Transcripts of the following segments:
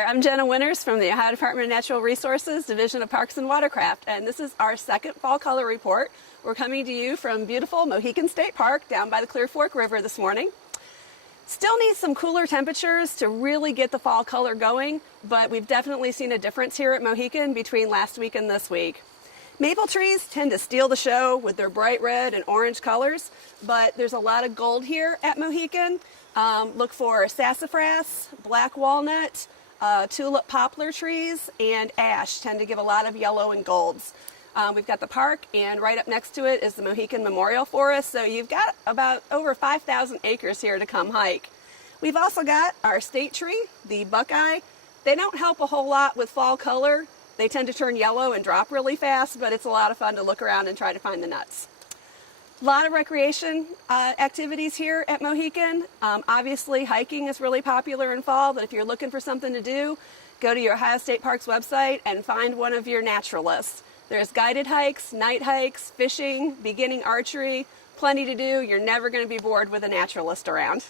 there, I'm Jenna Winters from the Ohio Department of Natural Resources, Division of Parks and Watercraft, and this is our second fall color report. We're coming to you from beautiful Mohican State Park down by the Clear Fork River this morning. Still need some cooler temperatures to really get the fall color going, but we've definitely seen a difference here at Mohican between last week and this week. Maple trees tend to steal the show with their bright red and orange colors, but there's a lot of gold here at Mohican. Look for sassafras, black walnut, tulip poplar trees, and ash tend to give a lot of yellow and golds. We've got the park, and right up next to it is the Mohican Memorial Forest, so you've got about over 5,000 acres here to come hike. We've also got our state tree, the buckeye. They don't help a whole lot with fall color. They tend to turn yellow and drop really fast, but it's a lot of fun to look around and try to find the nuts. A lot of recreation activities here at Mohican. Obviously, hiking is really popular in fall, but if you're looking for something to do, go to your Ohio State Parks website and find one of your naturalists. There's guided hikes, night hikes, fishing, beginning archery, plenty to do. You're never going to be bored with a naturalist around.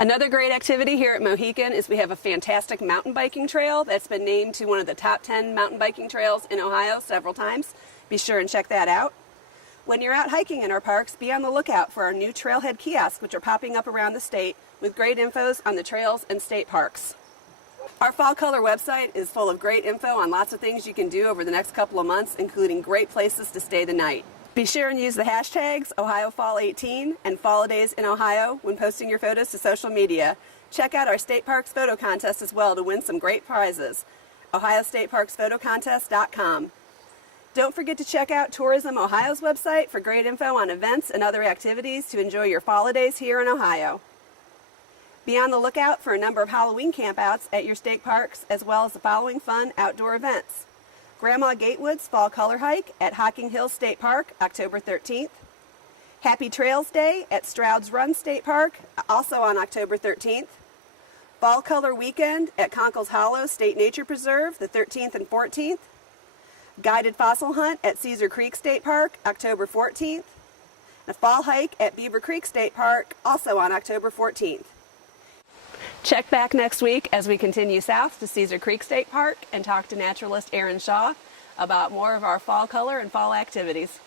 Another great activity here at Mohican is we have a fantastic mountain biking trail that's been named to one of the top 10 mountain biking trails in Ohio several times. Be sure and check that out. When you're out hiking in our parks, be on the lookout for our new trailhead kiosks, which are popping up around the state with great infos on the trails and state parks. Our Fall Color website is full of great info on lots of things you can do over the next couple of months, including great places to stay the night. Be sure and use the hashtags OhioFall18 and Fall-A-Days in Ohio when posting your photos to social media. Check out our State Parks photo contest as well to win some great prizes. OhioStateParksPhotoContest.com. Don't forget to check out Tourism Ohio's website for great info on events and other activities to enjoy your Fall-A-Days here in Ohio. Be on the lookout for a number of Halloween campouts at your state parks, as well as the following fun outdoor events. Grandma Gatewood's Fall Color Hike at Hocking Hills State Park, October 13th. Happy Trails Day at Stroud's Run State Park, also on October 13th. Fall Color Weekend at Conkle's Hollow State Nature Preserve, the 13th and 14th. Guided Fossil Hunt at Cedar Creek State Park, October 14th. A fall hike at Beaver Creek State Park, also on October 14th. Check back next week as we continue south to Cedar Creek State Park and talk to naturalist Aaron Shaw about more of our fall color and fall activities.